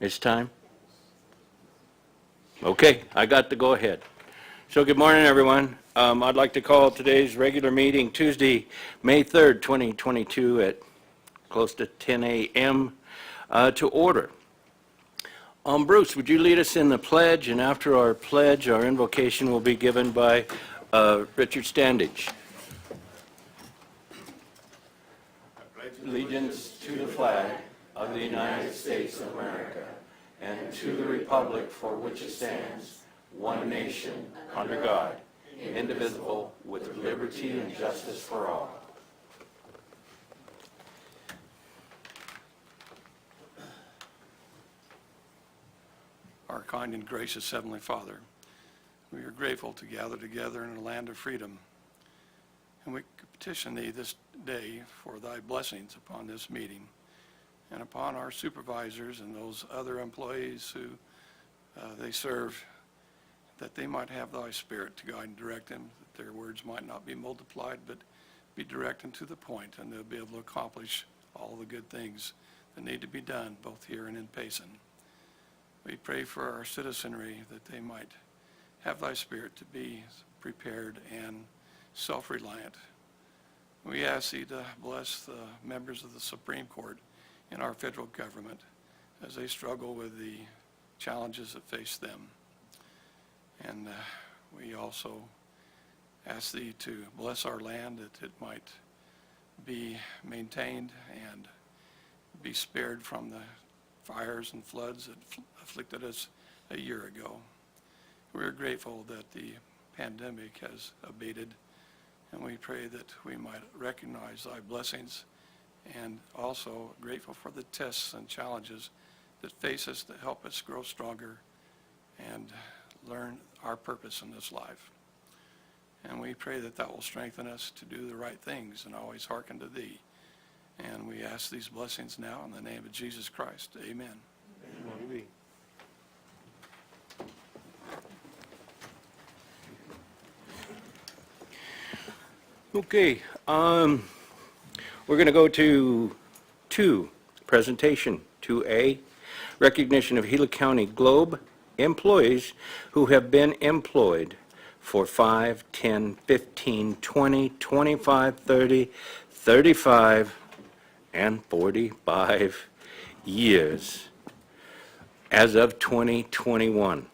It's time? Okay, I got the go-ahead. So good morning, everyone. I'd like to call today's regular meeting Tuesday, May 3rd, 2022 at close to 10 a.m. To order. Bruce, would you lead us in the pledge? And after our pledge, our invocation will be given by Richard Standage. Allegiance to the flag of the United States of America and to the republic for which it stands, one nation, under God, indivisible, with liberty and justice for all. Our kind and gracious Heavenly Father, we are grateful to gather together in a land of freedom. And we petition Thee this day for Thy blessings upon this meeting and upon our supervisors and those other employees who they serve, that they might have Thy Spirit to guide and direct them, that their words might not be multiplied, but be direct and to the point, and they'll be able to accomplish all the good things that need to be done, both here and in Payson. We pray for our citizenry that they might have Thy Spirit to be prepared and self-reliant. We ask Thee to bless the members of the Supreme Court in our federal government as they struggle with the challenges that face them. And we also ask Thee to bless our land, that it might be maintained and be spared from the fires and floods that afflicted us a year ago. We're grateful that the pandemic has abated, and we pray that we might recognize Thy blessings, and also grateful for the tests and challenges that face us to help us grow stronger and learn our purpose in this life. And we pray that that will strengthen us to do the right things and always hearken to Thee. And we ask these blessings now in the name of Jesus Christ. Amen. Amen. Okay, we're going to go to 2, presentation 2A, recognition of Gila County Globe employees who have been employed for 5, 10, 15, 20, 25, 30, 35, and 45 years as of 2021.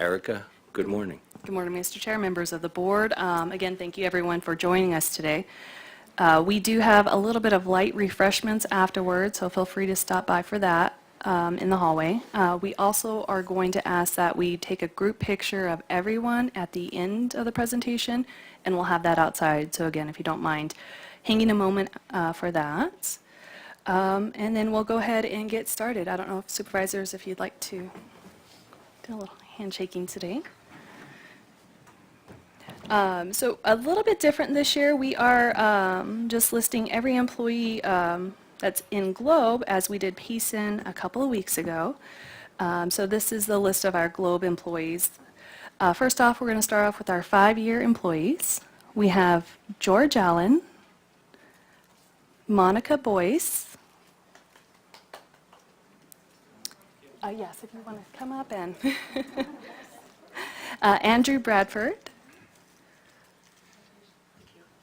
Erica, good morning. Good morning, Mr. Chair, members of the board. Again, thank you everyone for joining us today. We do have a little bit of light refreshments afterwards, so feel free to stop by for that in the hallway. We also are going to ask that we take a group picture of everyone at the end of the presentation, and we'll have that outside. So again, if you don't mind hanging a moment for that. And then we'll go ahead and get started. I don't know if supervisors, if you'd like to do a little handshaking today. So a little bit different this year. We are just listing every employee that's in Globe as we did Payson a couple of weeks ago. So this is the list of our Globe employees. First off, we're going to start off with our 5-year employees. We have George Allen, Monica Boyce. Yes, if you want to come up and Andrew Bradford,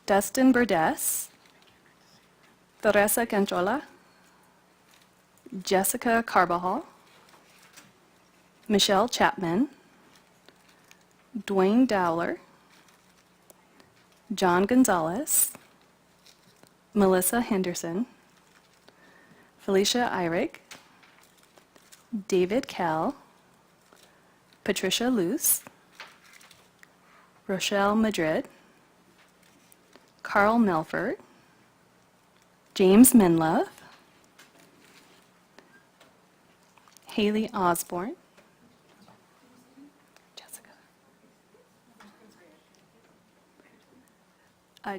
Dustin Burdess, Teresa Canchola, Jessica Carbajal, Michelle Chapman, Dwayne Dowler, John Gonzalez, Melissa Henderson, Felicia Eyrick, David Kell, Patricia Luce, Rochelle Madrid, Carl Melford, James Menlove, Haley Osborne,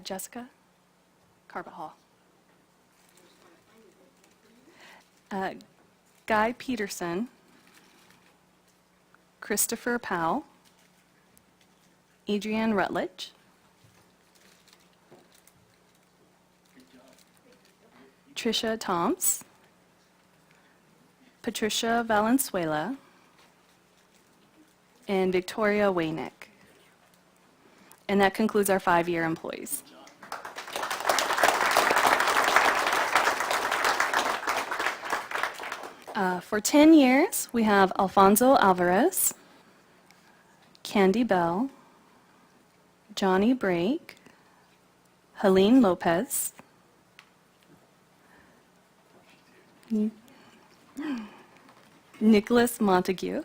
Jessica Carbajal, Guy Peterson, Christopher Powell, Adrienne Rutledge, Tricia Toms, Patricia Valenzuela, and Victoria Waynick. And that concludes our 5-year employees. For 10 years, we have Alfonso Alvarez, Candy Bell, Johnny Brake, Helene Lopez, Nicholas Montague,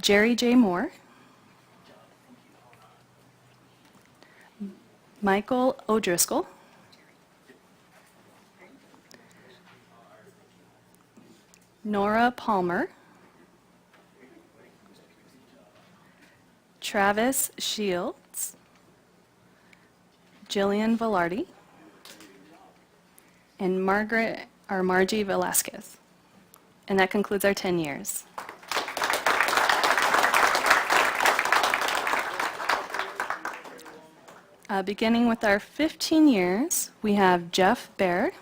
Jerry J. Moore, Michael O'Driscoll, Nora Palmer, Travis Shields, Jillian Velarde, and Margie Velasquez. And that concludes our 10 years. Beginning with our 15 years, we have Jeff Baer,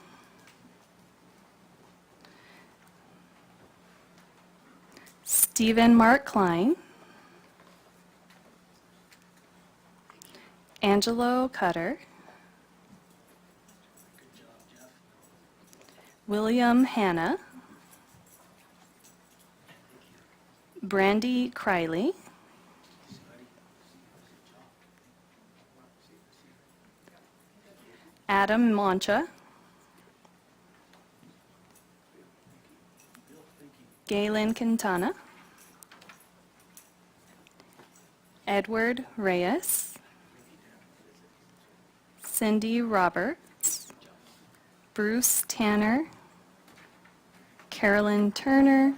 Stephen Mark Klein, Angelo Cutter, William Hanna, Brandy Criley, Adam Mancha, Galen Quintana, Edward Reyes, Cindy Roberts, Bruce Tanner, Carolyn Turner,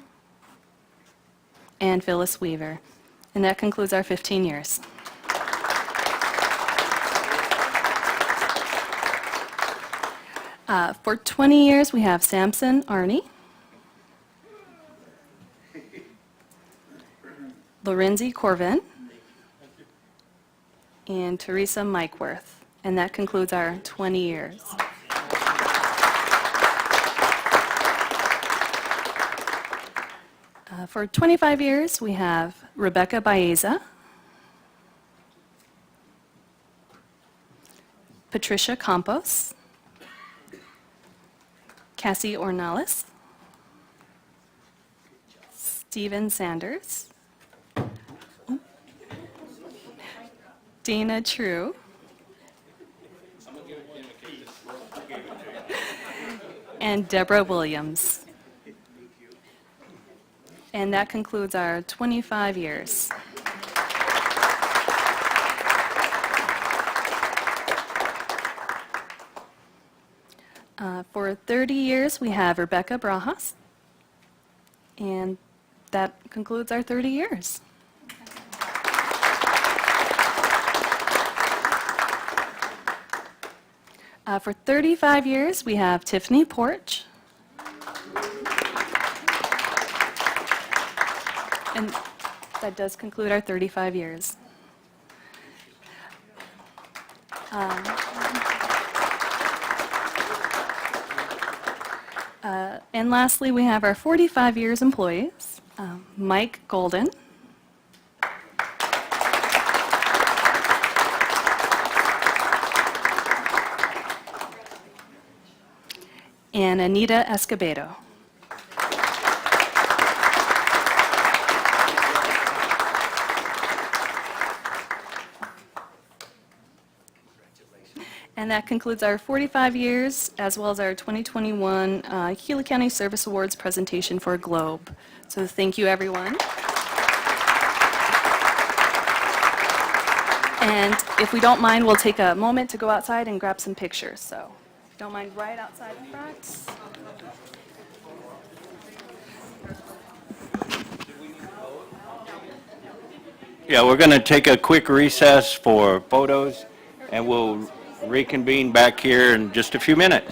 and Phyllis Weaver. And that concludes our 15 years. For 20 years, we have Samson Arney, Lorenzi Corvin, and Teresa Mikeworth. And that concludes our 20 years. For 25 years, we have Rebecca Baeza, Patricia Campos, Cassie Ornelas, Stephen Sanders, Dana True, and Deborah Williams. And that concludes our 25 years. For 30 years, we have Rebecca Brajas. And that concludes our 30 years. For 35 years, we have Tiffany Porch. And that does conclude our 35 years. And lastly, we have our 45 years employees, Mike Golden, and Anita Escobedo. And that concludes our 45 years, as well as our 2021 Gila County Service Awards presentation for Globe. So thank you, everyone. And if we don't mind, we'll take a moment to go outside and grab some pictures. So if you don't mind, right outside the front. Yeah, we're going to take a quick recess for photos, and we'll reconvene back here in just a few minutes.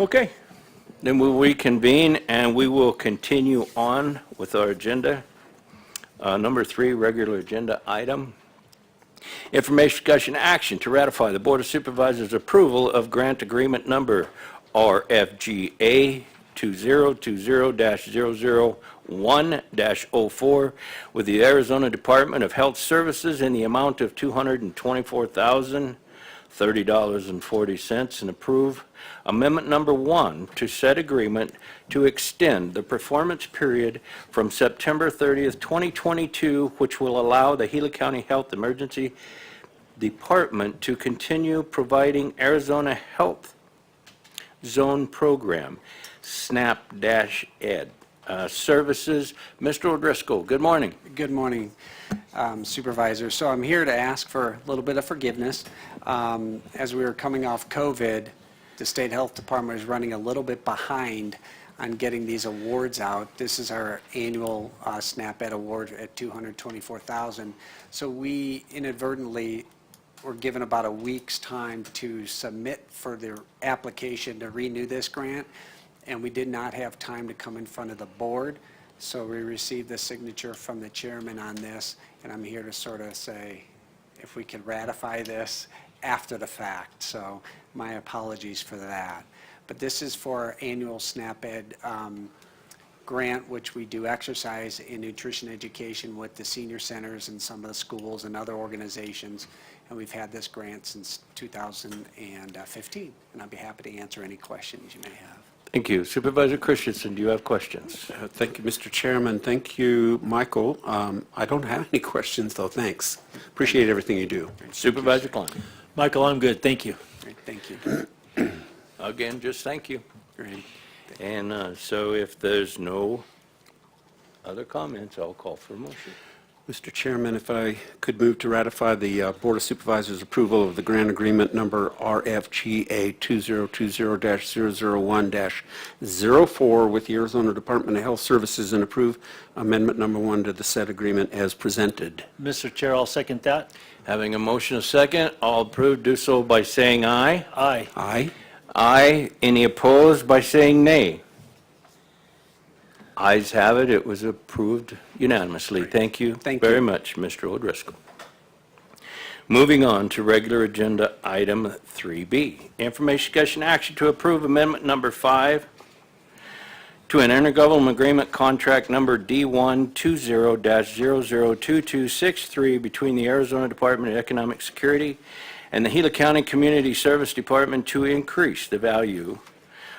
Okay, then we'll reconvene and we will continue on with our agenda. Number 3, regular agenda item. Information, discussion, action to ratify the Board of Supervisors' approval of grant agreement number RFGA 2020-001-04 with the Arizona Department of Health Services in the amount of $224,030.40 and approve amendment number 1 to said agreement to extend the performance period from September 30th, 2022, which will allow the Gila County Health Emergency Department to continue providing Arizona Health Zone Program, SNAP-Ed services. Mr. O'Driscoll, good morning. Good morning, Supervisor. So I'm here to ask for a little bit of forgiveness. As we were coming off COVID, the State Health Department is running a little bit behind on getting these awards out. This is our annual SNAP-Ed award at $224,000. So we inadvertently were given about a week's time to submit for their application to renew this grant, and we did not have time to come in front of the board. So we received the signature from the chairman on this, and I'm here to sort of say if we could ratify this after the fact. So my apologies for that. But this is for our annual SNAP-Ed grant, which we do exercise in nutrition education with the senior centers and some of the schools and other organizations. And we've had this grant since 2015. And I'd be happy to answer any questions you may have. Thank you. Supervisor Christensen, do you have questions? Thank you, Mr. Chairman. Thank you, Michael. I don't have any questions, though. Thanks. Appreciate everything you do. Supervisor Klein. Michael, I'm good, thank you. Great, thank you. Again, just thank you. Great. And so if there's no other comments, I'll call for a motion. Mr. Chairman, if I could move to ratify the Board of Supervisors' approval of the grant agreement number RFGA 2020-001-04 with the Arizona Department of Health Services and approve amendment number 1 to the said agreement as presented. Mr. Chair, I'll second that. Having a motion a second, all approved do so by saying aye. Aye. Aye. Aye. Any opposed by saying nay? Ayes have it. It was approved unanimously. Thank you Thank very you. much, Mr. O'Driscoll. Moving on to regular agenda item 3B. Information, discussion, action to approve amendment number 5 to an intergovernmental agreement contract number D120-002263 between the Arizona Department of Economic Security and the Gila County Community Service Department to increase the value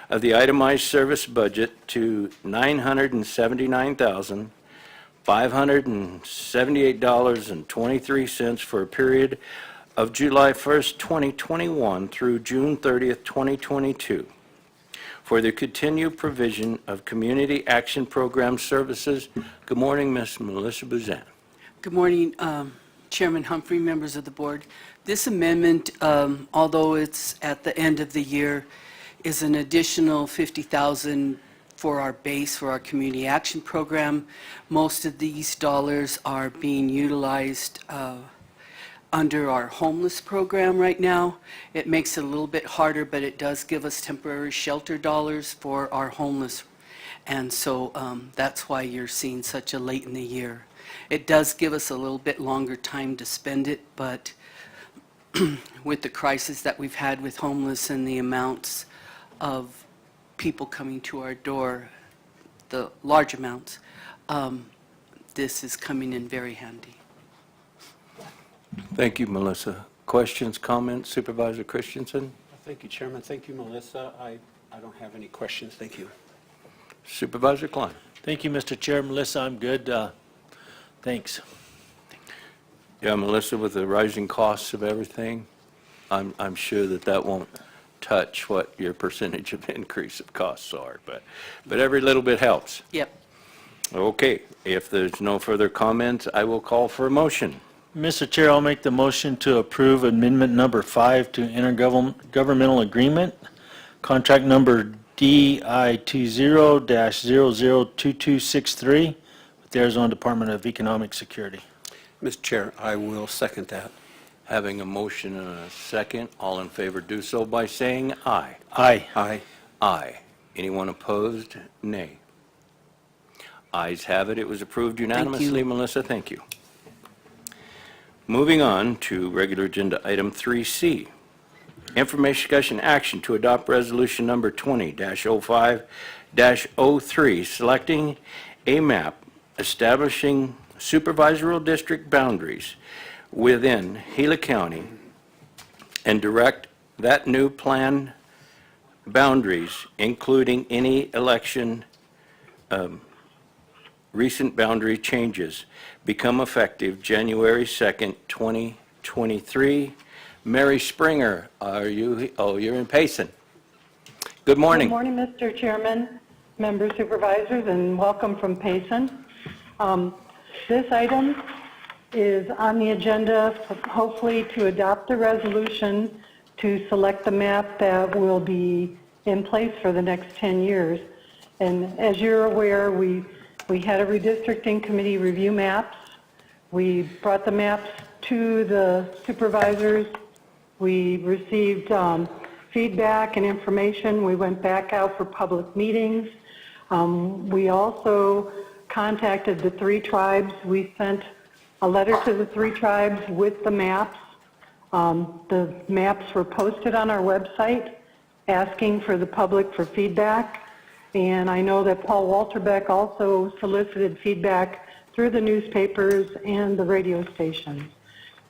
of the itemized service budget to $979,578.23 for a period of July 1st, 2021 through June 30th, 2022 for the continued provision of community action program services. Good morning, Ms. Melissa Buzan. Good morning, Chairman Humphrey, members of the board. This amendment, although it's at the end of the year, is an additional $50,000 for our base for our community action program. Most of these dollars are being utilized under our homeless program right now. It makes it a little bit harder, but it does give us temporary shelter dollars for our homeless. And so that's why you're seeing such a late in the year. It does give us a little bit longer time to spend it, but with the crisis that we've had with homeless and the amounts of people coming to our door, the large amounts, this is coming in very handy. Thank you, Melissa. Questions, comments, Supervisor Christensen? Thank you, Chairman. Thank you, Melissa. I don't have any questions. Thank you. Supervisor Klein? Thank you, Mr. Chair. Melissa, I'm good. Thanks. Yeah, Melissa, with the rising costs of everything, I'm sure that won't touch what your percentage of increase of costs are, but every little bit helps. Yep. Okay, if there's no further comments, I will call for a motion. Mr. Chair, I'll make the motion to approve amendment number 5 to intergovernmental agreement, contract number DI20-002263 with the Arizona Department of Economic Security. Mr. Chair, I will second that. Having a motion and a second, all in favor do so by saying aye. Aye. Aye. Aye. Anyone opposed? Nay. Ayes have it. It was approved unanimously. Melissa, thank you. Moving on to regular agenda item 3C. Information, discussion, action to adopt resolution number 20-05-03, selecting a map establishing supervisory district boundaries within Gila County and direct that new plan boundaries, including any election recent boundary changes, become effective January 2nd, 2023. Mary Springer, you're in Payson. Good morning. Good morning, Mr. Chairman, members, supervisors, and welcome from Payson. This item is on the agenda, hopefully to adopt a resolution to select the map that will be in place for the next 10 years. And as you're aware, we had a redistricting committee review maps. We brought the maps to the supervisors. We received feedback and information. We went back out for public meetings. We also contacted the 3 tribes. We sent a letter to the 3 tribes with the maps. The maps were posted on our website asking for the public for feedback. And I know that Paul Walterbeck also solicited feedback through the newspapers and the radio stations.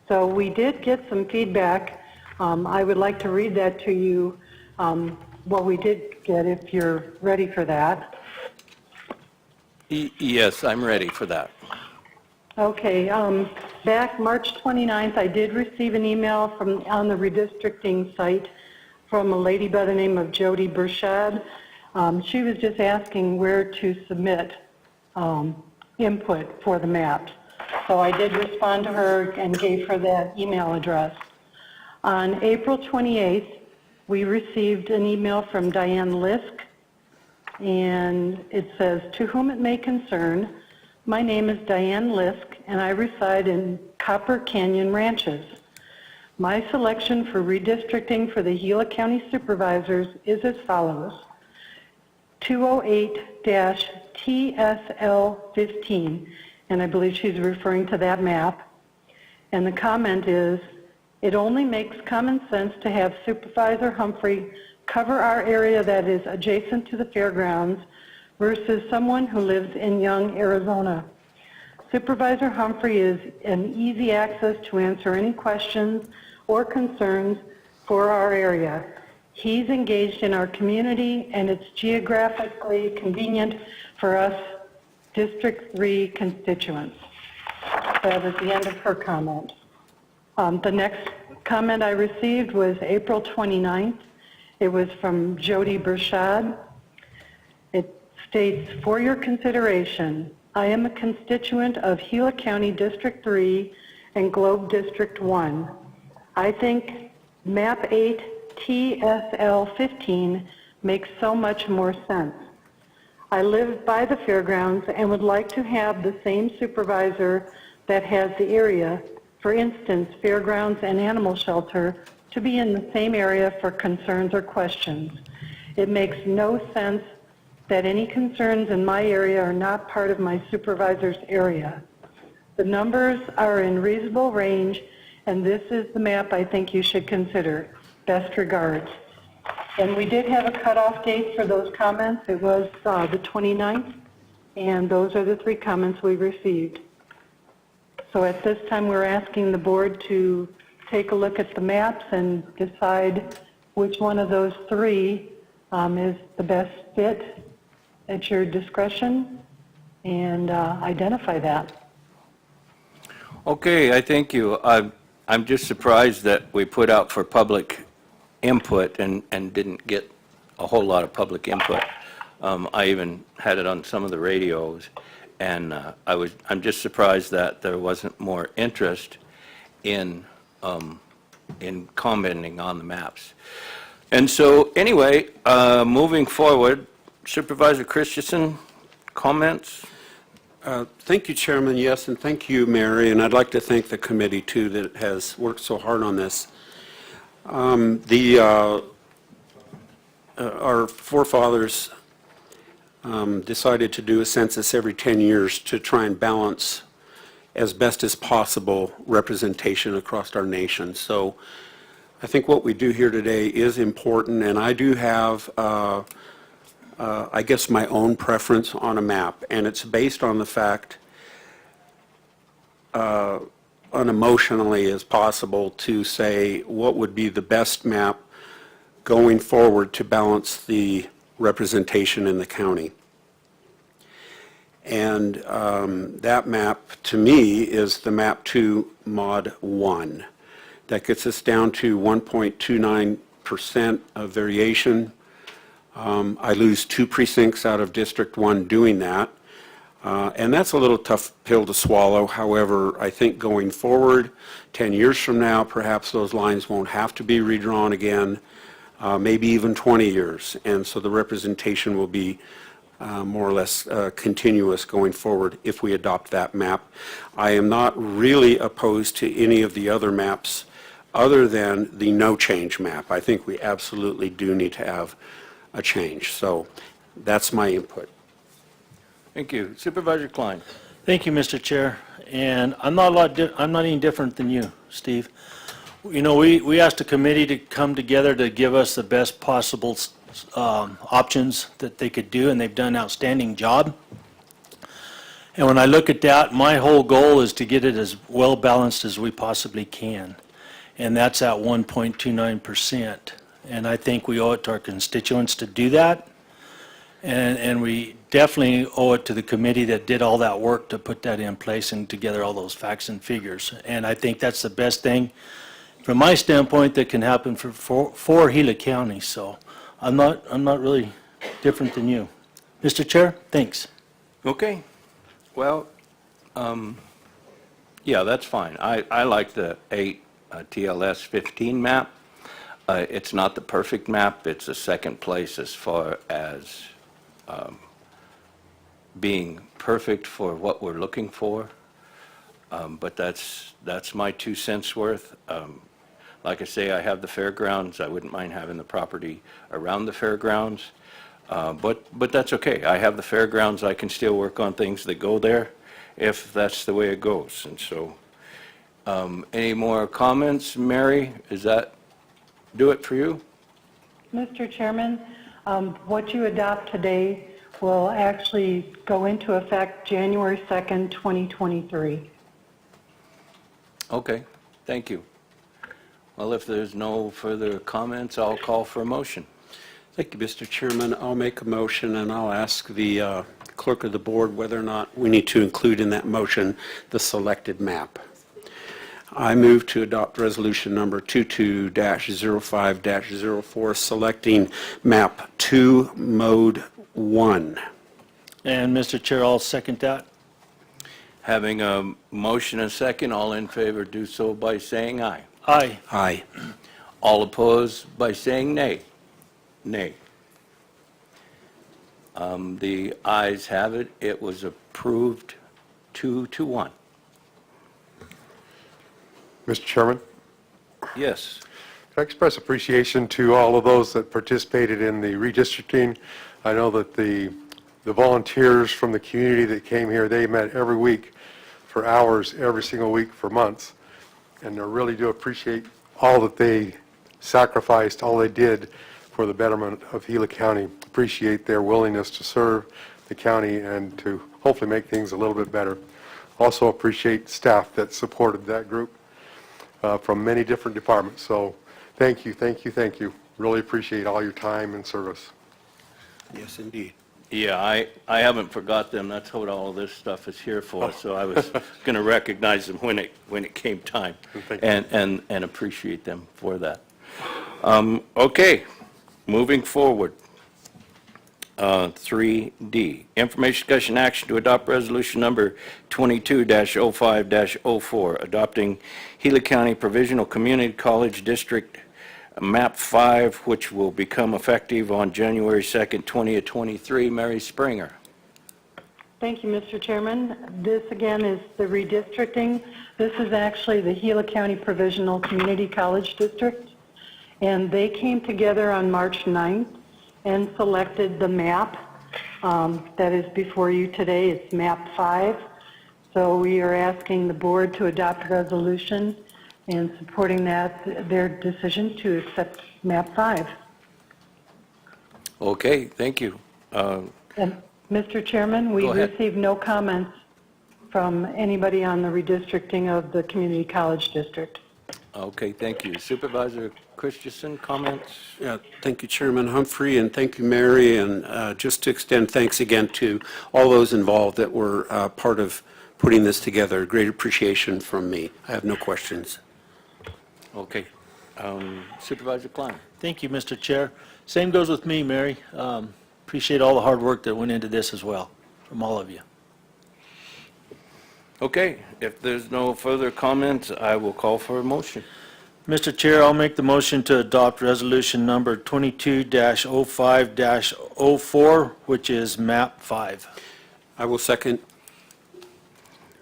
So we did get some feedback. I would like to read that to you, what we did get, if you're ready for that. Yes, I'm ready for that. Okay, back March 29th, I did receive an email on the redistricting site from a lady by the name of Jody Burchad. She was just asking where to submit input for the maps. So I did respond to her and gave her that email address. On April 28th, we received an email from Diane Lisk, and it says, "To whom it may concern, my name is Diane Lisk, and I reside in Copper Canyon Ranches. My selection for redistricting for the Gila County Supervisors is as follows. 208-TSL15, and I believe she's referring to that map. And the comment is, "It only makes common sense to have Supervisor Humphrey cover our area that is adjacent to the fairgrounds versus someone who lives in Young, Arizona. Supervisor Humphrey is an easy access to answer any questions or concerns for our area. He's engaged in our community, and it's geographically convenient for us District 3 constituents." That is the end of her comment. The next comment I received was April 29th. It was from Jody Burchad. It states, "For your consideration, I am a constituent of Gila County District 3 and Globe District 1. I think Map 8 TSL15 makes so much more sense. I live by the fairgrounds and would like to have the same supervisor that has the area, for instance, fairgrounds and animal shelter, to be in the same area for concerns or questions. It makes no sense that any concerns in my area are not part of my supervisor's area. The numbers are in reasonable range, and this is the map I think you should consider. Best regards." And we did have a cutoff date for those comments. It was the 29th, and those are the 3 comments we received. So at this time, we're asking the board to take a look at the maps and decide which one of those 3 is the best fit at your discretion, and identify that. Okay, I thank you. I'm just surprised that we put out for public input and didn't get a whole lot of public input. I even had it on some of the radios, and I'm just surprised that there wasn't more interest in commenting on the maps. And so, anyway, moving forward, Supervisor Christensen, comments? Thank you, Chairman, yes, and thank you, Mary, and I'd like to thank the committee, too, that has worked so hard on this. our forefathers decided to do a census every 10 years to try and balance as best as possible representation across our nation. So I think what we do here today is important, and I do have, I guess, my own preference on a map, and it's based on the fact, unemotionally as possible, to say what would be the best map going forward to balance the representation in the county. And that map, to me, is the map 2 mod 1. That gets us down to 1.29% of variation. I lose 2 precincts out of District 1 doing that. And that's a little tough pill to swallow. However, I think going forward, 10 years from now, perhaps those lines won't have to be redrawn again, maybe even 20 years. And so the representation will be more or less continuous going forward if we adopt that map. I am not really opposed to any of the other maps other than the no change map. I think we absolutely do need to have a change. So that's my input. Thank you. Supervisor Klein. Thank you, Mr. Chair. And I'm not any different than you, Steve. You know, we asked a committee to come together to give us the best possible options that they could do, and they've done an outstanding job. And when I look at that, my whole goal is to get it as well balanced as we possibly can. And that's at 1.29%. And I think we owe it to our constituents to do that. And we definitely owe it to the committee that did all that work to put that in place and together all those facts and figures. And I think that's the best thing, from my standpoint, that can happen for Gila County. So I'm not really different than you. Mr. Chair, thanks. Okay. Well, yeah, that's fine. I like the 8 TLS 15 map. It's not the perfect map. It's a second place as far as being perfect for what we're looking for. But that's my 2 cents worth. Like I say, I have the fairgrounds. I wouldn't mind having the property around the fairgrounds. But that's okay. I have the fairgrounds. I can still work on things that go there if that's the way it goes. And so, any more comments? Mary, is that do it for you? Mr. Chairman, what you adopt today will actually go into effect January 2nd, 2023. Okay, thank you. Well, if there's no further comments, I'll call for a motion. Thank you, Mr. Chairman. I'll make a motion, and I'll ask the clerk of the board whether or not we need to include in that motion the selected map. I move to adopt resolution number 22-05-04, selecting map 2, mode 1. And Mr. Chair, I'll second that. Having a motion and a second, all in favor do so by saying aye. Aye. Aye. All opposed by saying nay. Nay. The ayes have it. It was approved 2-1. Mr. Chairman, Yes. can I express appreciation to all of those that participated in the redistricting? I know that the volunteers from the community that came here, they met every week for hours, every single week for months. And I really do appreciate all that they sacrificed, all they did for the betterment of Gila County. Appreciate their willingness to serve the county and to hopefully make things a little bit better. Also appreciate staff that supported that group from many different departments. So thank you, thank you, thank you. Really appreciate all your time and service. Yes, indeed. Yeah, I haven't forgot them. That's what all this stuff is here for. So I was going to recognize them when it came time, Thank you. and appreciate them for that. Okay, moving forward. 3D, information discussion action to adopt resolution number 22-05-04, adopting Gila County Provisional Community College District Map 5, which will become effective on January 2nd, 2023. Mary Springer. Thank you, Mr. Chairman. This again is the redistricting. This is actually the Gila County Provisional Community College District, and they came together on March 9th and selected the map that is before you today. It's map 5. So we are asking the board to adopt a resolution and supporting that, their decision to accept map 5. Okay, thank you. And Mr. Chairman, we Go ahead. received no comments from anybody on the redistricting of the community college district. Okay, thank you. Supervisor Christensen, comments? Yeah, thank you, Chairman Humphrey, and thank you, Mary, and just to extend thanks again to all those involved that were part of putting this together. Great appreciation from me. I have no questions. Okay. Supervisor Klein? Thank you, Mr. Chair. Same goes with me, Mary. Appreciate all the hard work that went into this as well, from all of you. Okay, if there's no further comments, I will call for a motion. Mr. Chair, I'll make the motion to adopt resolution number 22-05-04, which is map 5. I will second.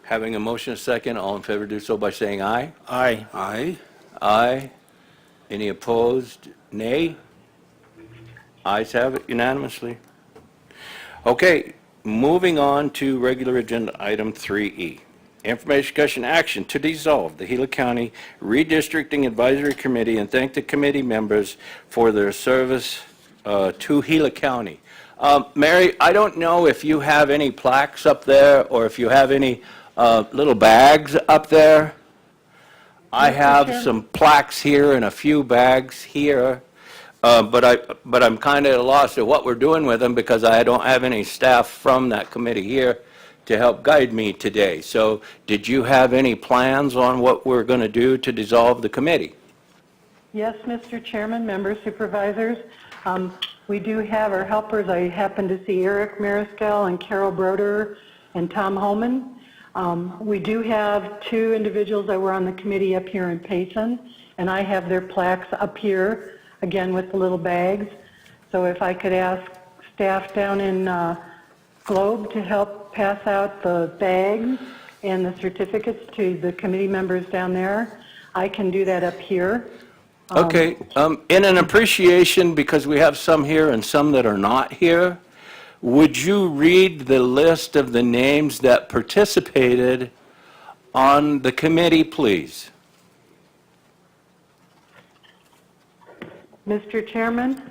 Having a motion, a second, all in favor do so by saying aye. Aye. Aye. Aye. Any opposed? Nay? Ayes have it unanimously. Okay, moving on to regular agenda item 3E. Information, discussion, action to dissolve the Gila County Redistricting Advisory Committee and thank the committee members for their service to Gila County. Mary, I don't know if you have any plaques up there or if you have any little bags up there. I have some plaques here and a few bags here, but I'm kind of at a loss of what we're doing with them because I don't have any staff from that committee here to help guide me today. So did you have any plans on what we're going to do to dissolve the committee? Yes, Mr. Chairman, members, supervisors. We do have our helpers. I happen to see Eric Mariscal and Carol Broder and Tom Holman. We do have 2 individuals that were on the committee up here in Payson, and I have their plaques up here, again with the little bags. So if I could ask staff down in Globe to help pass out the bags and the certificates to the committee members down there, I can do that up here. Okay, in an appreciation, because we have some here and some that are not here, would you read the list of the names that participated on the committee, please? Mr. Chairman,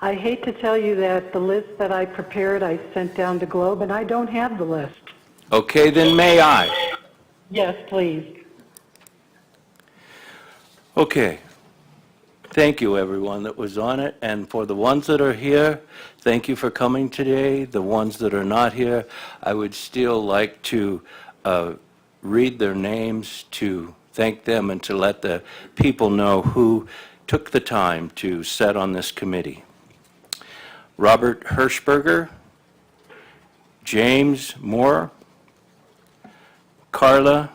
I hate to tell you that the list that I prepared, I sent down to Globe, and I don't have the list. Okay, then may I? Yes, please. Okay. Thank you, everyone that was on it, and for the ones that are here, thank you for coming today. The ones that are not here, I would still like to read their names to thank them and to let the people know who took the time to sit on this committee. Robert Hirschberger, James Moore, Carla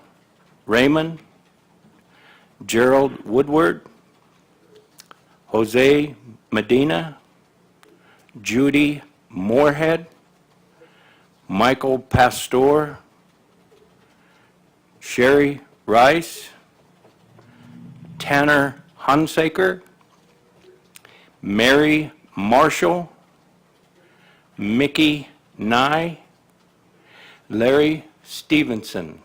Raymond, Gerald Woodward, Jose Medina, Judy Moorhead, Michael Pastor, Sherry Rice, Tanner Hunsaker, Mary Marshall, Mickey Nye, Larry Stevenson.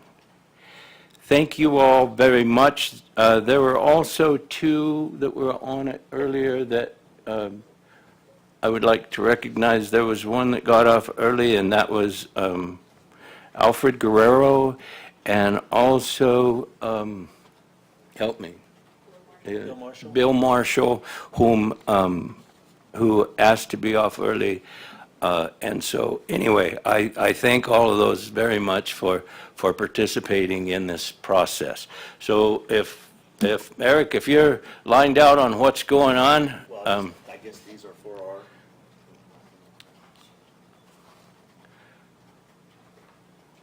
Thank you all very much. There were also 2 that were on it earlier that I would like to recognize. There was one that got off early, and that was Alfred Guerrero, and also, help me. Bill Marshall, who asked to be off early. And so, anyway, I thank all of those very much for participating in this process. So if Eric, if you're lined out on what's going on. I guess these are for our. Do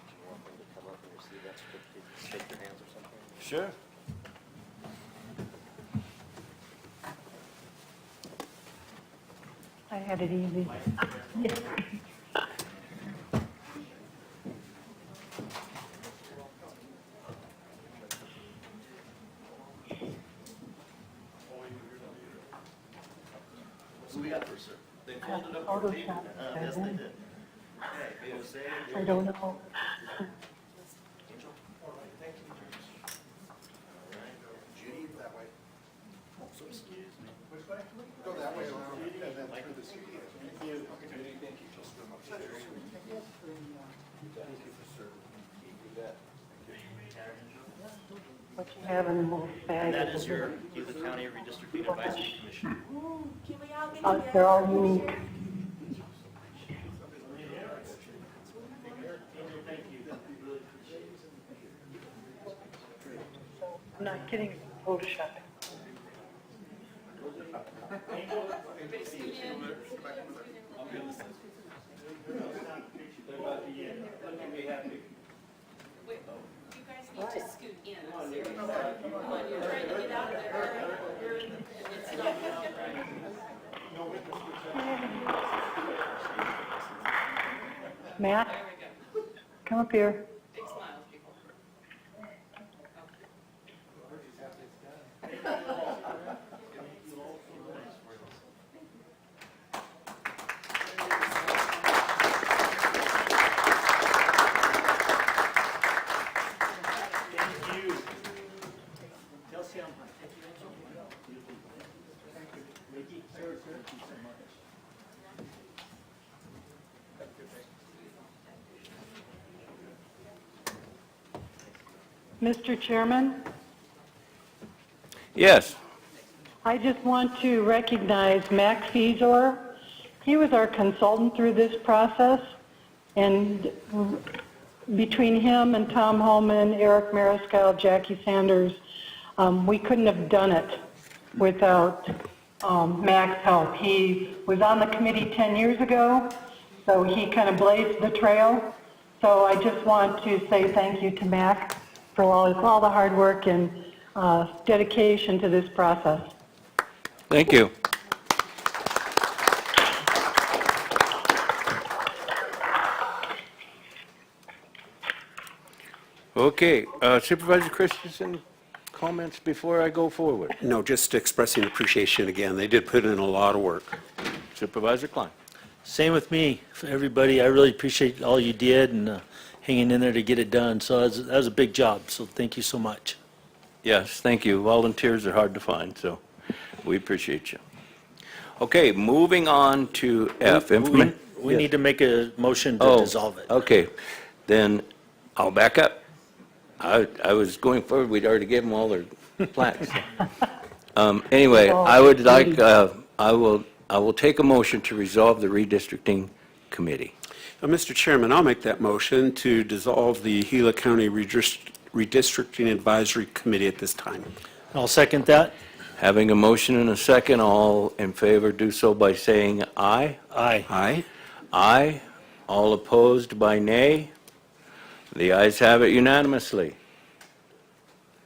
you want them to come up and receive that certificate, shake their hands or something? Sure. I had it easy. Photoshop. I don't know. What you have in the little bag. That is your Gila County Redistricting Advisory Commission. They're all unique. I'm not kidding, Photoshop. Matt, come up here. Mr. Chairman, Yes. I just want to recognize Max Fiesor. He was our consultant through this process, and between him and Tom Holman, Eric Mariscal, Jackie Sanders, we couldn't have done it without Mac's help. He was on the committee 10 years ago, so he kind of blazed the trail. So I just want to say thank you to Mac for all the hard work and dedication to this process. Thank you. Okay, Supervisor Christensen, comments before I go forward? No, just expressing appreciation again. They did put in a lot of work. Supervisor Klein? Same with me, for everybody. I really appreciate all you did and hanging in there to get it done. So that was a big job, so thank you so much. Yes, thank you. Volunteers are hard to find, so we appreciate you. Okay, moving on to F. We need to make a motion to dissolve it. Okay, then I'll back up. I was going forward, we'd already given them all their plaques. Anyway, I would like, I will take a motion to resolve the redistricting committee. Mr. Chairman, I'll make that motion to dissolve the Gila County Redistricting Advisory Committee at this time. I'll second that. Having a motion and a second, all in favor do so by saying aye. Aye. Aye. Aye. All opposed by nay. The ayes have it unanimously.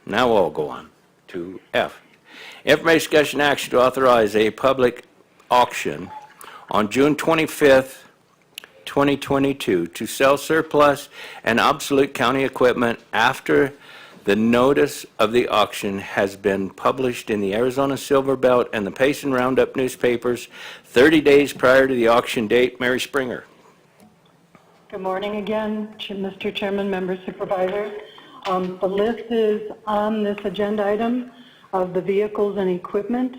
Now we'll go on to F. Information, discussion, action to authorize a public auction on June 25th, 2022 to sell surplus and obsolete county equipment after the notice of the auction has been published in the Arizona Silver Belt and the Payson Roundup newspapers 30 days prior to the auction date. Mary Springer. Good morning again, Mr. Chairman, members, supervisors. The list is on this agenda item of the vehicles and equipment.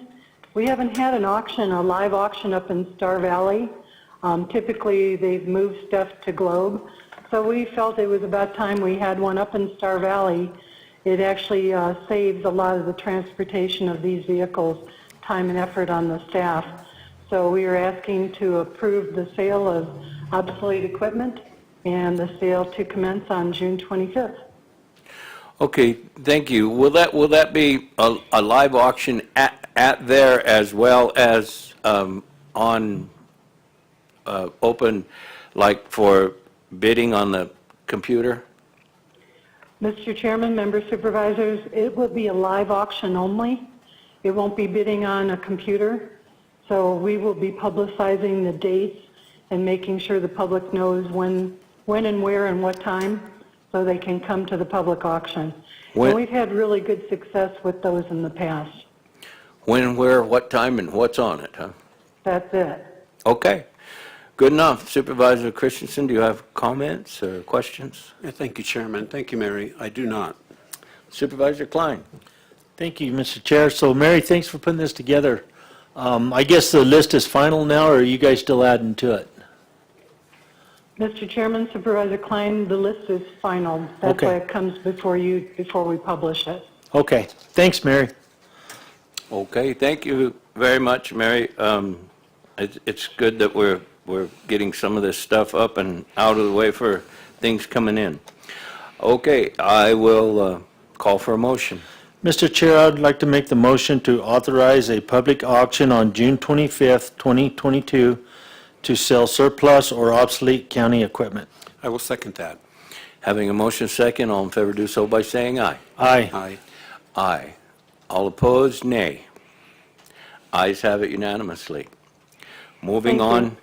We haven't had an auction, a live auction up in Star Valley. Typically, they've moved stuff to Globe. So we felt it was about time we had one up in Star Valley. It actually saves a lot of the transportation of these vehicles, time and effort on the staff. So we are asking to approve the sale of obsolete equipment and the sale to commence on June 25th. Okay, thank you. Will that be a live auction at there as well as on open, like for bidding on the computer? Mr. Chairman, members, supervisors, it will be a live auction only. It won't be bidding on a computer. So we will be publicizing the dates and making sure the public knows when and where and what time so they can come to the public auction. And we've had really good success with those in the past. When, where, what time, and what's on it, huh? That's it. Okay, good enough. Supervisor Christensen, do you have comments or questions? Thank you, Chairman. Thank you, Mary. I do not. Supervisor Klein? Thank you, Mr. Chair. So Mary, thanks for putting this together. I guess the list is final now, or are you guys still adding to it? Mr. Chairman, Supervisor Klein, the list is final. That's Okay. why it comes before you, before we publish it. Okay, thanks, Mary. Okay, thank you very much, Mary. It's good that we're getting some of this stuff up and out of the way for things coming in. Okay, I will call for a motion. Mr. Chair, I'd like to make the motion to authorize a public auction on June 25th, 2022 to sell surplus or obsolete county equipment. I will second that. Having a motion second, all in favor do so by saying aye. Aye. Aye. Aye. All opposed, nay. Ayes have it unanimously. Moving Thank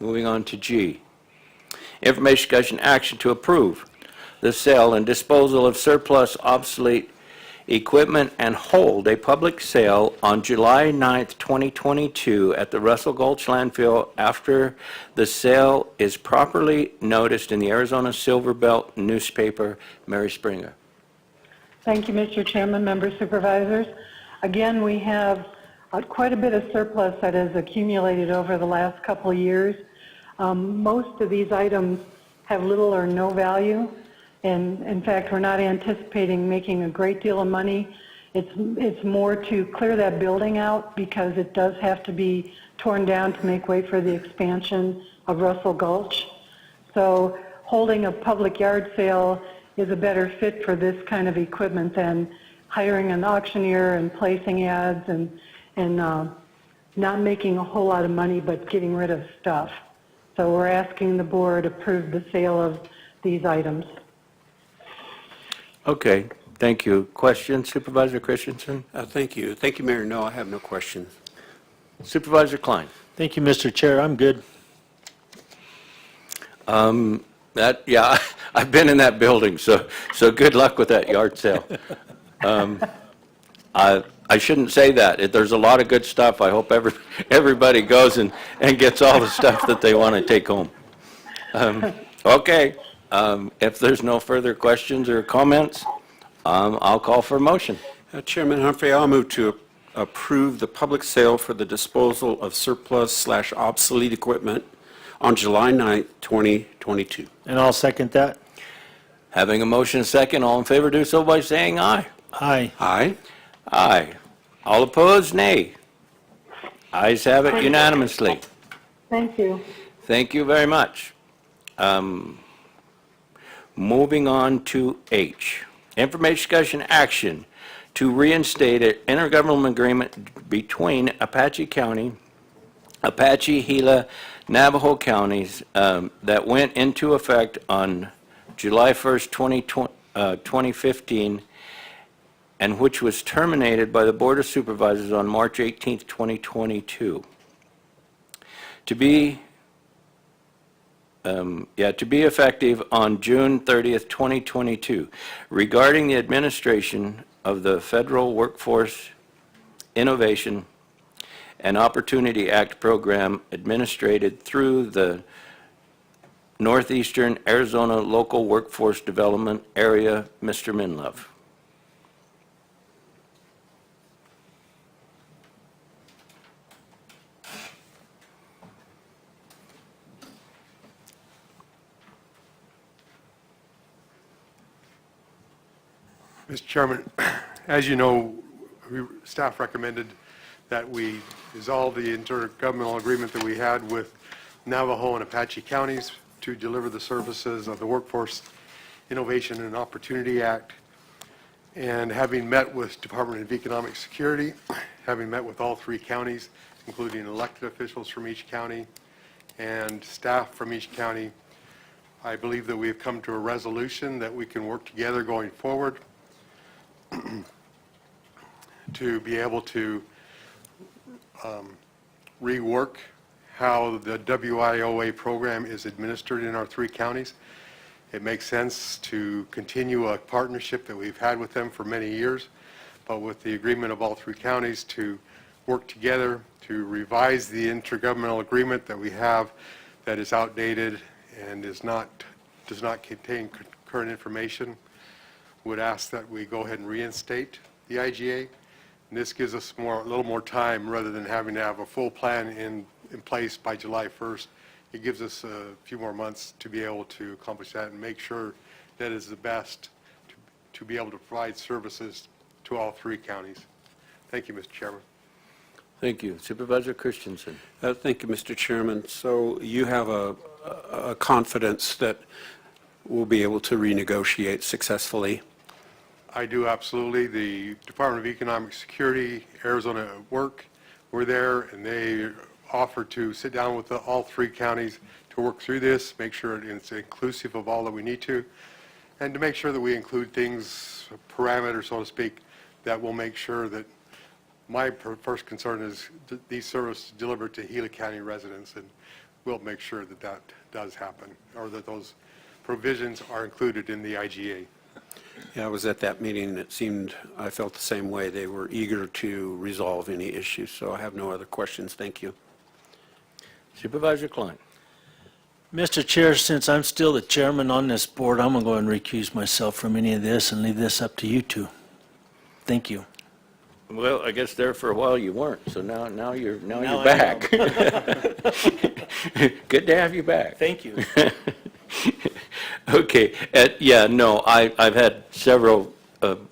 on to G. Information, discussion, action to approve the sale and disposal of surplus obsolete equipment and hold a public sale on July 9th, 2022 at the Russell Gulch Landfill after the sale is properly noticed in the Arizona Silver Belt newspaper. Mary Springer. Thank you, Mr. Chairman, members, supervisors. Again, we have quite a bit of surplus that has accumulated over the last couple of years. Most of these items have little or no value, and in fact, we're not anticipating making a great deal of money. It's more to clear that building out because it does have to be torn down to make way for the expansion of Russell Gulch. So holding a public yard sale is a better fit for this kind of equipment than hiring an auctioneer and placing ads and not making a whole lot of money but getting rid of stuff. So we're asking the board approve the sale of these items. Okay, thank you. Questions, Supervisor Christensen? Thank you. Thank you, Mayor. No, I have no questions. Supervisor Klein? Thank you, Mr. Chair. I'm good. Yeah, I've been in that building, so good luck with that yard sale. I shouldn't say that. There's a lot of good stuff. I hope everybody goes and gets all the stuff that they want to take home. Okay, if there's no further questions or comments, I'll call for a motion. Chairman Humphrey, I'll move to approve the public sale for the disposal of surplus/obsolete equipment on July 9th, 2022. And I'll second that. Having a motion second, all in favor do so by saying aye. Aye. Aye. Aye. All opposed, nay. Ayes have it unanimously. Thank you. Thank you very much. Moving on to H. Information, discussion, action to reinstate an intergovernmental agreement between Apache County, Apache, Gila, Navajo counties that went into effect on July 1st, 2015, and which was terminated by the Board of Supervisors on March 18th, 2022. To be effective on June 30th, 2022, regarding the administration of the Federal Workforce Innovation and Opportunity Act program administered through the Northeastern Arizona Local Workforce Development Area. Mr. Minlove. Mr. Chairman, as you know, staff recommended that we dissolve the intergovernmental agreement that we had with Navajo and Apache counties to deliver the services of the Workforce Innovation and Opportunity Act. And having met with Department of Economic Security, having met with all three counties, including elected officials from each county and staff from each county, I believe that we have come to a resolution that we can work together going forward to be able to rework how the WIOA program is administered in our three counties. It makes sense to continue a partnership that we've had with them for many years, but with the agreement of all three counties to work together to revise the intergovernmental agreement that we have that is outdated and does not contain current information. Would ask that we go ahead and reinstate the IGA. And this gives us a little more time rather than having to have a full plan in place by July 1st. It gives us a few more months to be able to accomplish that and make sure that is the best to be able to provide services to all 3 counties. Thank you, Mr. Chairman. Thank you. Supervisor Christensen. Thank you, Mr. Chairman. So you have a confidence that we'll be able to renegotiate successfully? I do, absolutely. The Department of Economic Security, Arizona Work, were there, and they offered to sit down with all 3 counties to work through this, make sure it's inclusive of all that we need to, and to make sure that we include things, parameters, so to speak, that will make sure that my first concern is these services delivered to Gila County residents, and we'll make sure that that does happen, or that those provisions are included in the IGA. Yeah, I was at that meeting, and it seemed, I felt the same way. They were eager to resolve any issues, so I have no other questions. Thank you. Supervisor Klein. Mr. Chair, since I'm still the chairman on this board, I'm going to go and recuse myself from any of this and leave this up to you two. Thank you. Well, I guess there for a while you weren't, so now you're Now I back. Good to have you back. Thank you. Okay, yeah, no, I've had several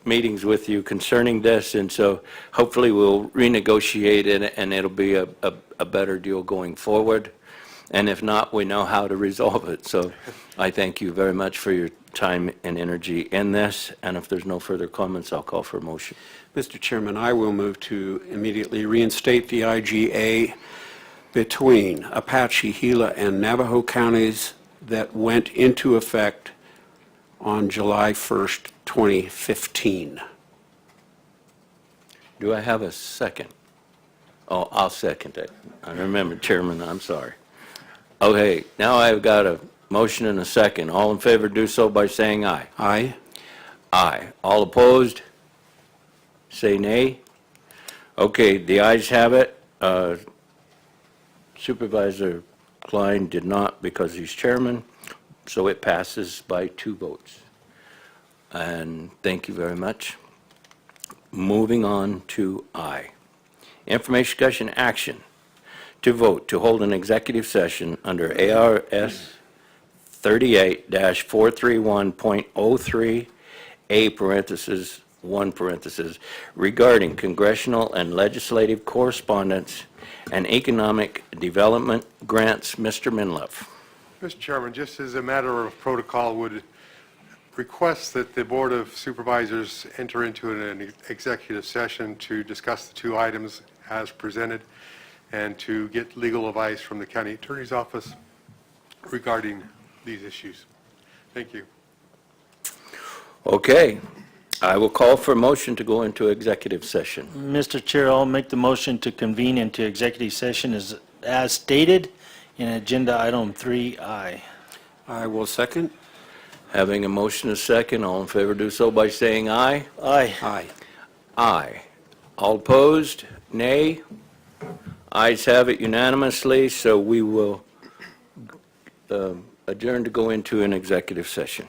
meetings with you concerning this, and so hopefully we'll renegotiate it, and it'll be a better deal going forward. And if not, we know how to resolve it. So I thank you very much for your time and energy in this, and if there's no further comments, I'll call for a motion. Mr. Chairman, I will move to immediately reinstate the IGA between Apache, Gila, and Navajo counties that went into effect on July 1st, 2015. Do I have a second? Oh, I'll second it. I remember, Chairman, I'm sorry. Okay, now I've got a motion and a second. All in favor, do so by saying aye. Aye. Aye. All opposed? Say nay. Okay, the ayes have it. Supervisor Klein did not because he's chairman, so it passes by 2 votes. And thank you very much. Moving on to I. Information discussion action to vote to hold an executive session under ARS 38-431.03 A parentheses 1 parentheses regarding congressional and legislative correspondence and economic development grants. Mr. Minleff. Mr. Chairman, just as a matter of protocol, would request that the Board of Supervisors enter into an executive session to discuss the 2 items as presented and to get legal advice from the County Attorney's Office regarding these issues. Thank you. Okay, I will call for a motion to go into executive session. Mr. Chair, I'll make the motion to convene into executive session as stated in agenda item 3I. I will second. Having a motion and a second, all in favor do so by saying aye. Aye. Aye. Aye. All opposed? Nay. Ayes have it unanimously, so we will adjourn to go into an executive session.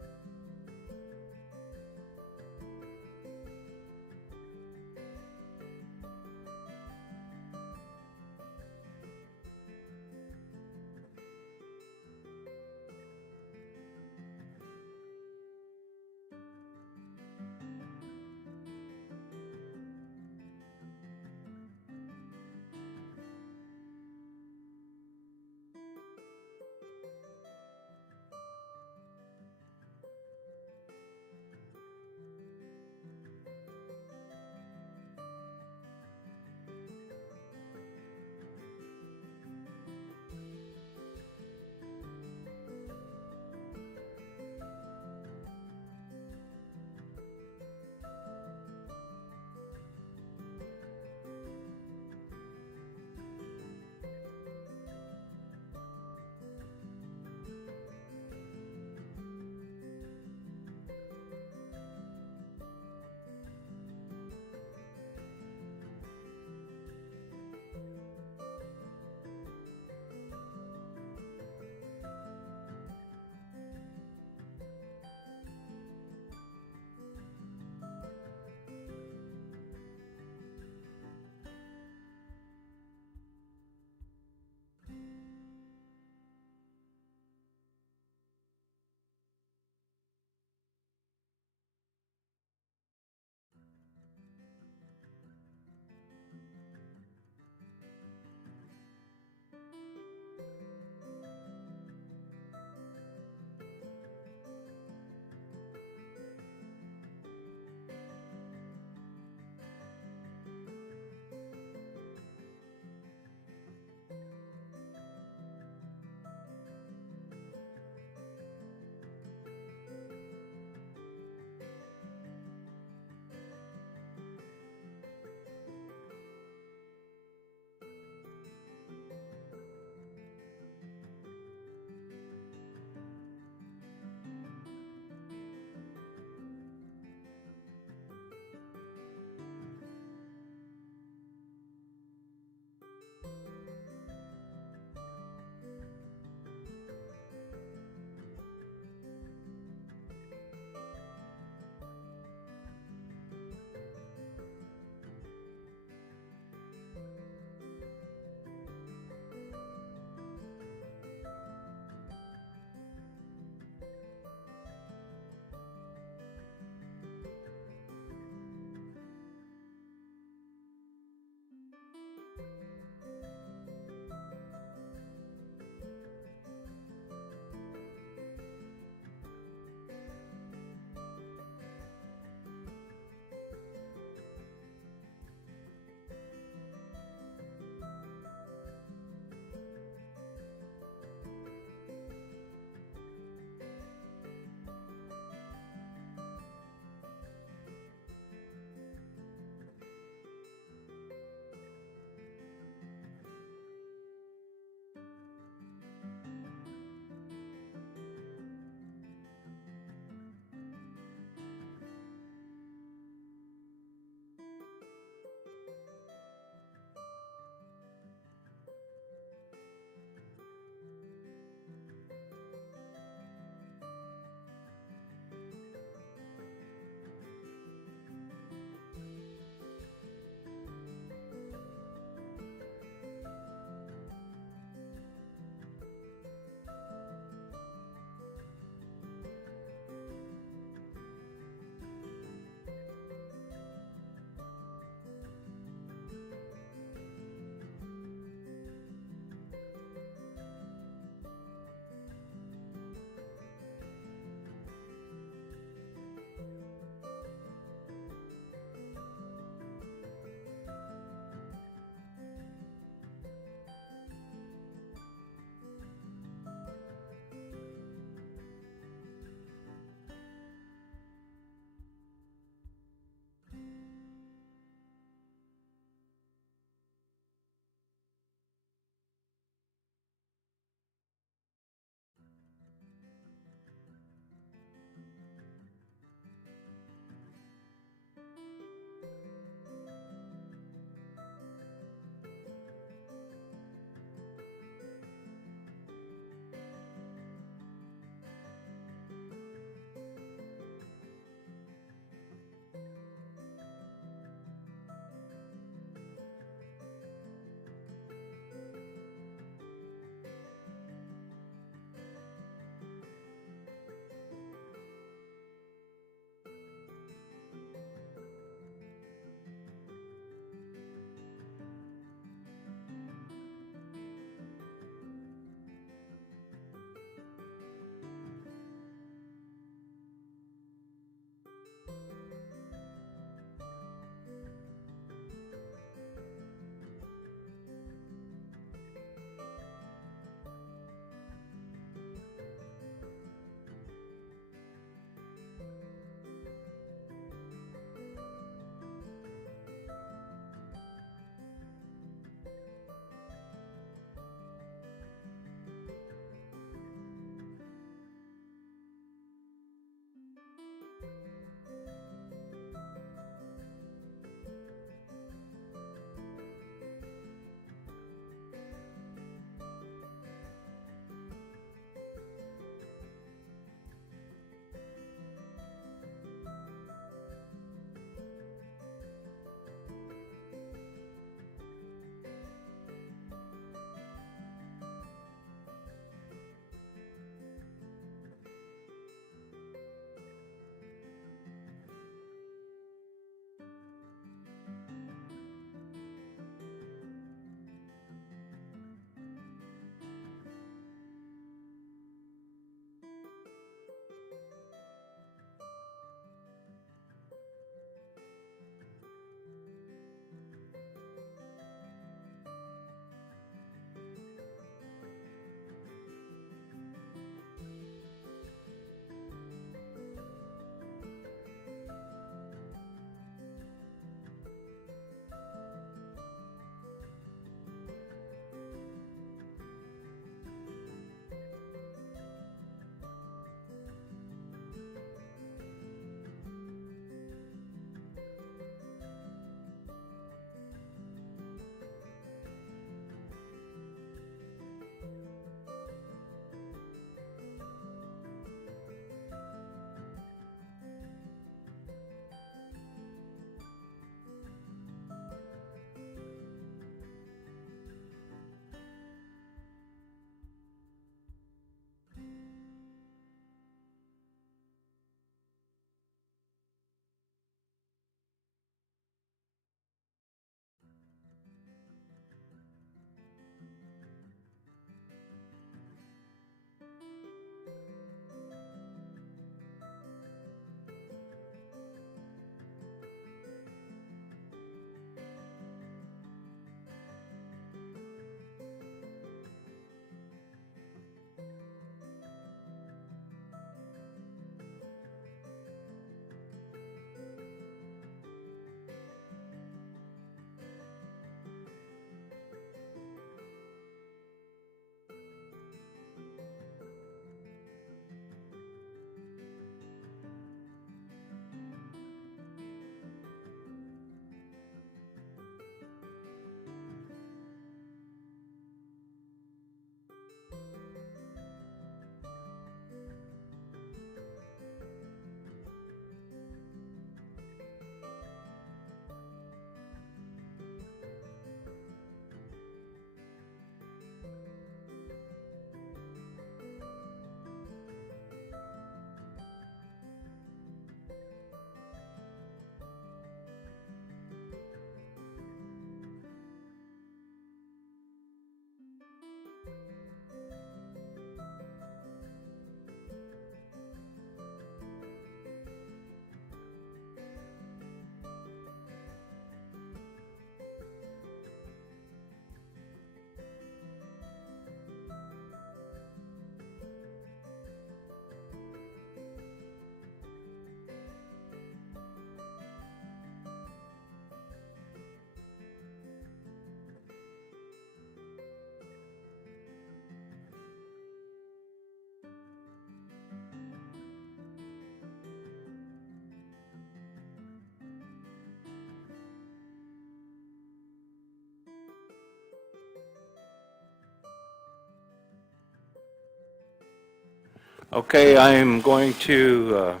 Okay, I am going to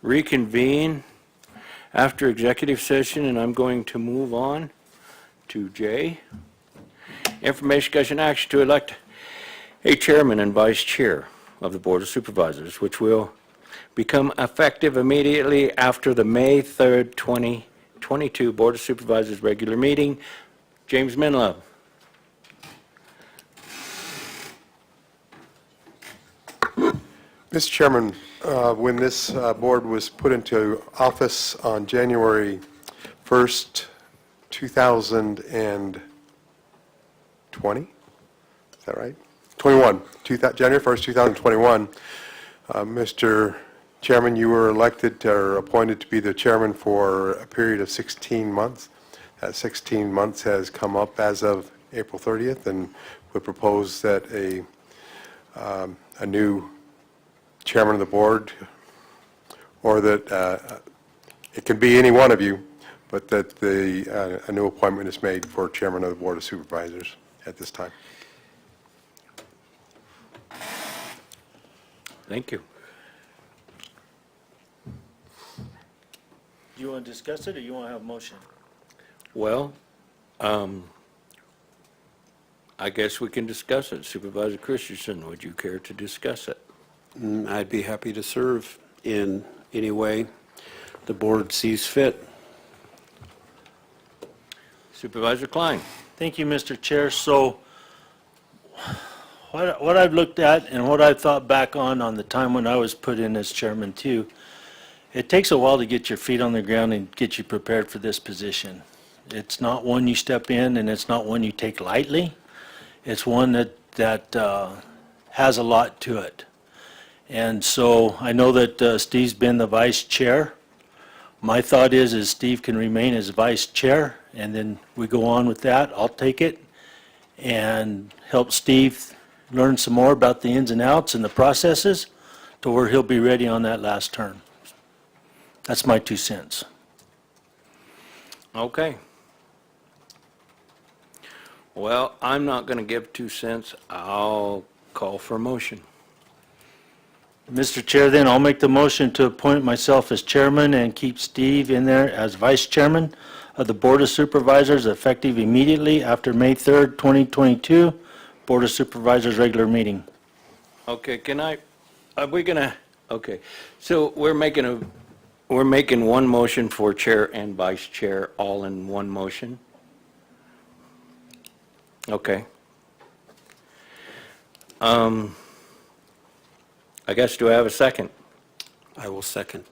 reconvene after executive session, and I'm going to move on to J. Information, discussion, action to elect a chairman and vice chair of the Board of Supervisors, which will become effective immediately after the May 3rd, 2022 Board of Supervisors regular meeting. James Minlove. Mr. Chairman, when this board was put into office on January 1st, 2020, is that right? 21, January 1st, 2021, Mr. Chairman, you were elected or appointed to be the chairman for a period of 16 months. That 16 months has come up as of April 30th, and we propose that a new chairman of the board, or that it can be any one of you, but that a new appointment is made for chairman of the Board of Supervisors at this time. Thank you. Do you want to discuss it, or you want to have a motion? Well, I guess we can discuss it. Supervisor Christensen, would you care to discuss it? I'd be happy to serve in any way the board sees fit. Supervisor Klein. Thank you, Mr. Chair. So what I've looked at and what I've thought back on the time when I was put in as chairman too, it takes a while to get your feet on the ground and get you prepared for this position. It's not one you step in, and it's not one you take lightly. It's one that has a lot to it. And so I know that Steve's been the vice chair. My thought is Steve can remain as vice chair, and then we go on with that. I'll take it and help Steve learn some more about the ins and outs and the processes to where he'll be ready on that last term. That's my 2 cents. Okay. Well, I'm not going to give 2 cents. I'll call for a motion. Mr. Chair, then I'll make the motion to appoint myself as chairman and keep Steve in there as vice chairman of the Board of Supervisors effective immediately after May 3rd, 2022, Board of Supervisors regular meeting. Okay, are we going to, okay. So we're making one motion for chair and vice chair all in one motion? Okay. I guess, do I have a second? I will second.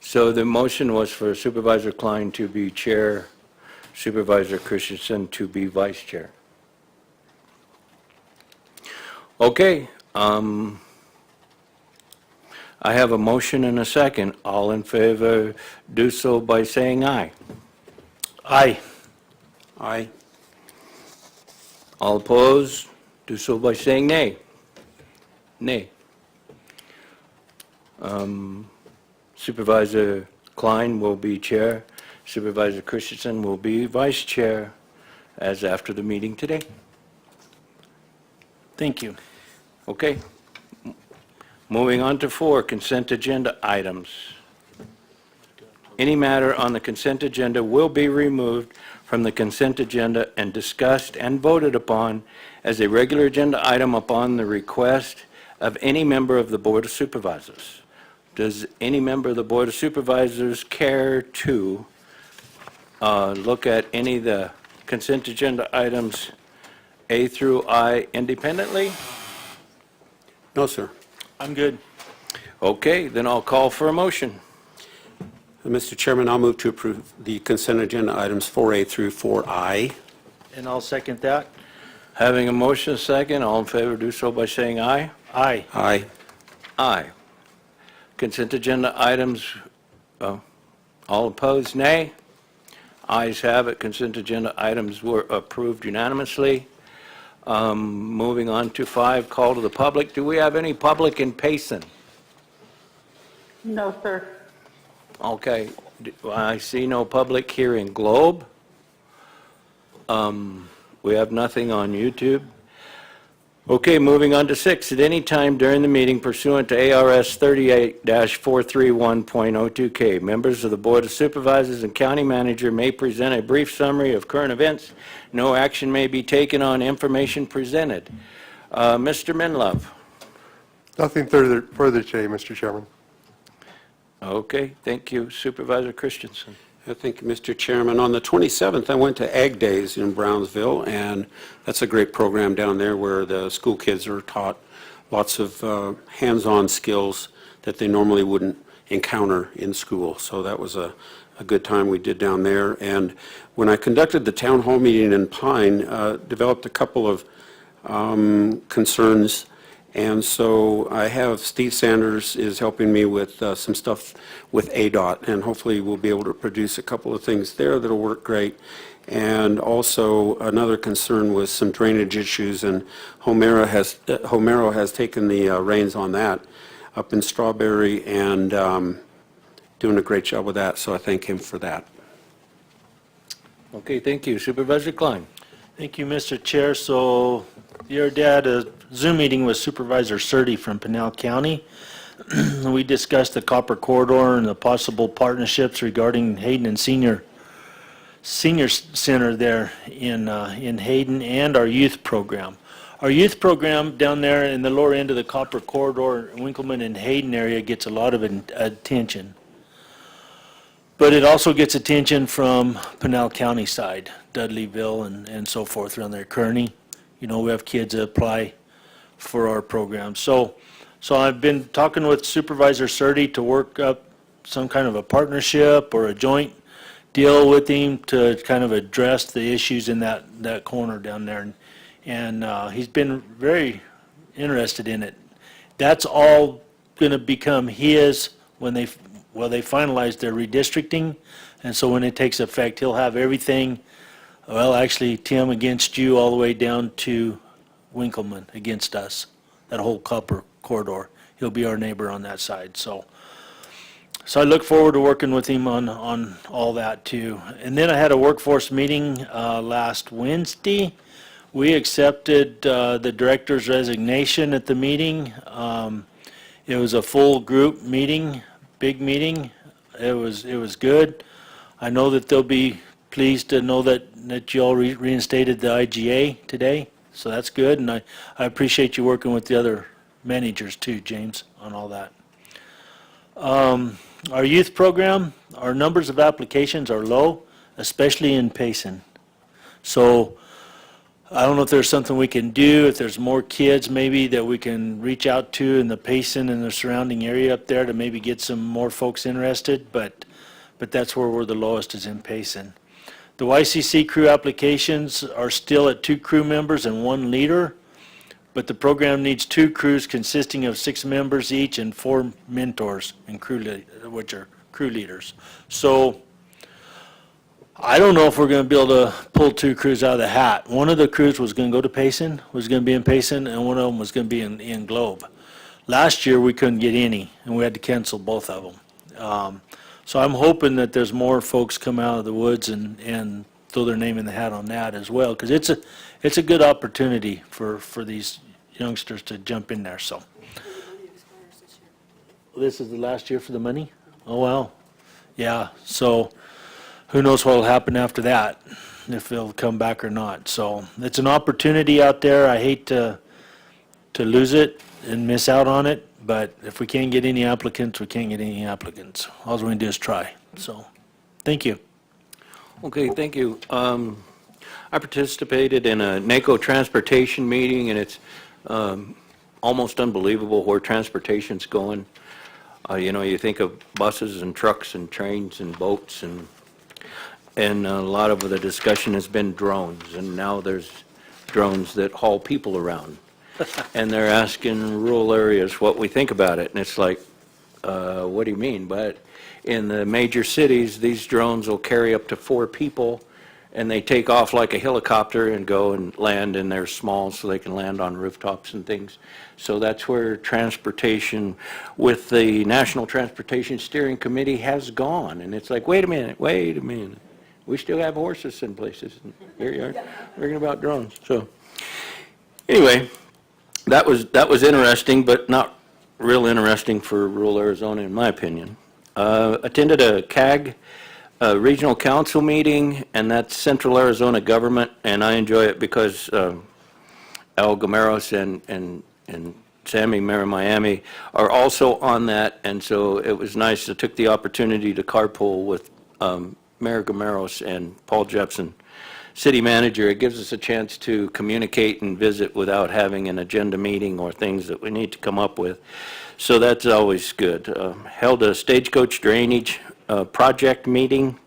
So the motion was for Supervisor Klein to be chair, Supervisor Christensen to be vice chair. Okay, I have a motion and a second. All in favor, do so by saying aye. Aye. Aye. All opposed, do so by saying nay. Nay. Supervisor Klein will be chair. Supervisor Christensen will be vice chair as after the meeting today. Thank you. Okay. Moving on to 4, consent agenda items. Any matter on the consent agenda will be removed from the consent agenda and discussed and voted upon as a regular agenda item upon the request of any member of the Board of Supervisors. Does any member of the Board of Supervisors care to look at any of the consent agenda items A through I independently? No, sir. I'm good. Okay, then I'll call for a motion. Mr. Chairman, I'll move to approve the consent agenda items 4A through 4I. And I'll second that. Having a motion, a second, all in favor do so by saying aye. Aye. Aye. Aye. Consent agenda items, all opposed, nay. Ayes have it, consent agenda items were approved unanimously. Moving on to 5, call to the public. Do we have any public in Payson? No, sir. Okay, I see no public here in Globe. We have nothing on YouTube. Okay, moving on to 6. At any time during the meeting pursuant to ARS 38-431.02K, members of the Board of Supervisors and County Manager may present a brief summary of current events. No action may be taken on information presented. Mr. Menlove. Nothing further today, Mr. Chairman. Okay, thank you. Supervisor Christensen. Thank you, Mr. Chairman. On the 27th, I went to Ag Days in Brownsville, and that's a great program down there where the school kids are taught lots of hands-on skills that they normally wouldn't encounter in school. So that was a good time we did down there. And when I conducted the town hall meeting in Pine, developed a couple of concerns. And so I have Steve Sanders is helping me with some stuff with ADOT, and hopefully we'll be able to produce a couple of things there that'll work great. And also another concern was some drainage issues, and Homero has taken the reins on that up in Strawberry and doing a great job with that, so I thank him for that. Okay, thank you. Supervisor Klein. Thank you, Mr. Chair. So the other day I had a Zoom meeting with Supervisor Surtee from Pinal County. We discussed the copper corridor and the possible partnerships regarding Hayden and Senior Center there in Hayden, and our youth program. Our youth program down there in the lower end of the copper corridor, Winkleman and Hayden area, gets a lot of attention. But it also gets attention from Pinal County side, Dudleyville and so forth around there, Kearney. You know, we have kids that apply for our program. So I've been talking with Supervisor Surtee to work up some kind of a partnership or a joint deal with him to kind of address the issues in that corner down there. And he's been very interested in it. That's all going to become his when they finalize their redistricting. And so when it takes effect, he'll have everything, well, actually, Tim, against you all the way down to Winkleman against us, that whole copper corridor. He'll be our neighbor on that side. So I look forward to working with him on all that too. And then I had a workforce meeting last Wednesday. We accepted the director's resignation at the meeting. It was a full group meeting, big meeting. It was good. I know that they'll be pleased to know that you all reinstated the IGA today, so that's good. And I appreciate you working with the other managers too, James, on all that. Our youth program, our numbers of applications are low, especially in Payson. So I don't know if there's something we can do, if there's more kids maybe that we can reach out to in the Payson and the surrounding area up there to maybe get some more folks interested, but that's where we're the lowest, is in Payson. The YCC crew applications are still at 2 crew members and 1 leader, but the program needs 2 crews consisting of 6 members each and 4 mentors and which are crew leaders. So I don't know if we're going to be able to pull 2 crews out of the hat. One of the crews was going to go to Payson, was going to be in Payson, and one of them was going to be in Globe. Last year we couldn't get any, and we had to cancel both of them. So I'm hoping that there's more folks come out of the woods and throw their name in the hat on that as well, because it's a good opportunity for these youngsters to jump in there. So this is the last year for the money? Oh, wow. Yeah, so who knows what will happen after that, if they'll come back or not. So it's an opportunity out there. I hate to lose it and miss out on it, but if we can't get any applicants, we can't get any applicants. All we can do is try. So thank you. Okay, thank you. I participated in a NACO transportation meeting, and it's almost unbelievable where transportation's going. You know, you think of buses and trucks and trains and boats, and a lot of the discussion has been drones, and now there's drones that haul people around. And they're asking rural areas what we think about it, and it's like, what do you mean? But in the major cities, these drones will carry up to 4 people, and they take off like a helicopter and go and land, and they're small so they can land on rooftops and things. So that's where transportation with the National Transportation Steering Committee has gone, and it's like, wait a minute. We still have horses in places, and here you are, talking about drones. So anyway, that was interesting, but not real interesting for rural Arizona, in my opinion. Attended a CAG Regional Council meeting, and that's Central Arizona Government, and I enjoy it because Al Gameros and Sammy Miami are also on that, and so it was nice. I took the opportunity to carpool with Mayor Gameros and Paul Jepson, city manager. It gives us a chance to communicate and visit without having an agenda meeting or things that we need to come up with. So that's always good. Held a stagecoach drainage project meeting.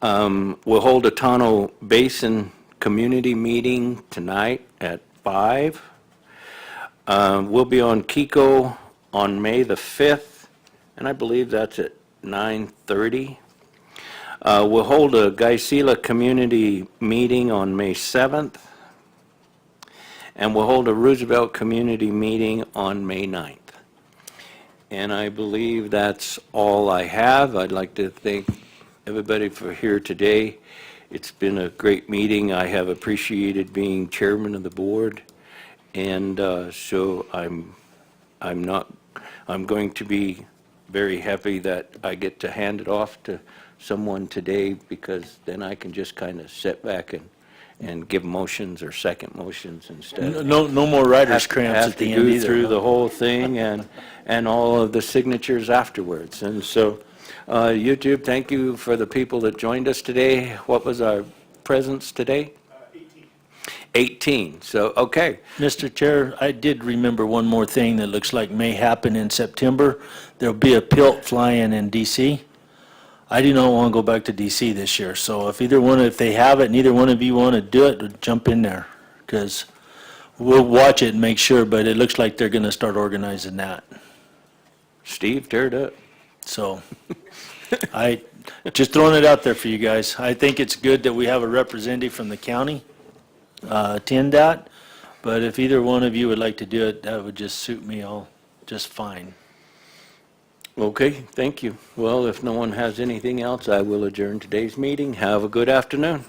We'll hold a Tonto Basin community meeting tonight at 5. We'll be on Kiko on May the 5th, and I believe that's at 9:30. We'll hold a Gila community meeting on May 7th, and we'll hold a Roosevelt community meeting on May 9th. And I believe that's all I have. I'd like to thank everybody for here today. It's been a great meeting. I have appreciated being chairman of the board, and so I'm going to be very happy that I get to hand it off to someone today, because then I can just kind of sit back and give motions or second motions instead of No more writer's cramps at the end have to either. go through huh? the whole thing and all of the signatures afterwards. And so, YouTube, thank you for the people that joined us today. What was our presence today? 18. So, okay. Mr. Chair, I did remember one more thing that looks like may happen in September. There'll be a PILT fly-in in DC. I do not want to go back to DC this year, so if they have it, neither one of you want to do it, jump in there, because we'll watch it and make sure, but it looks like they're going to start organizing that. Steve, tear it up. So, I, just throwing it out there for you guys. I think it's good that we have a representative from the county attend that, but if either one of you would like to do it, that would just suit me all just fine. Okay, thank you. Well, if no one has anything else, I will adjourn today's meeting. Have a good afternoon.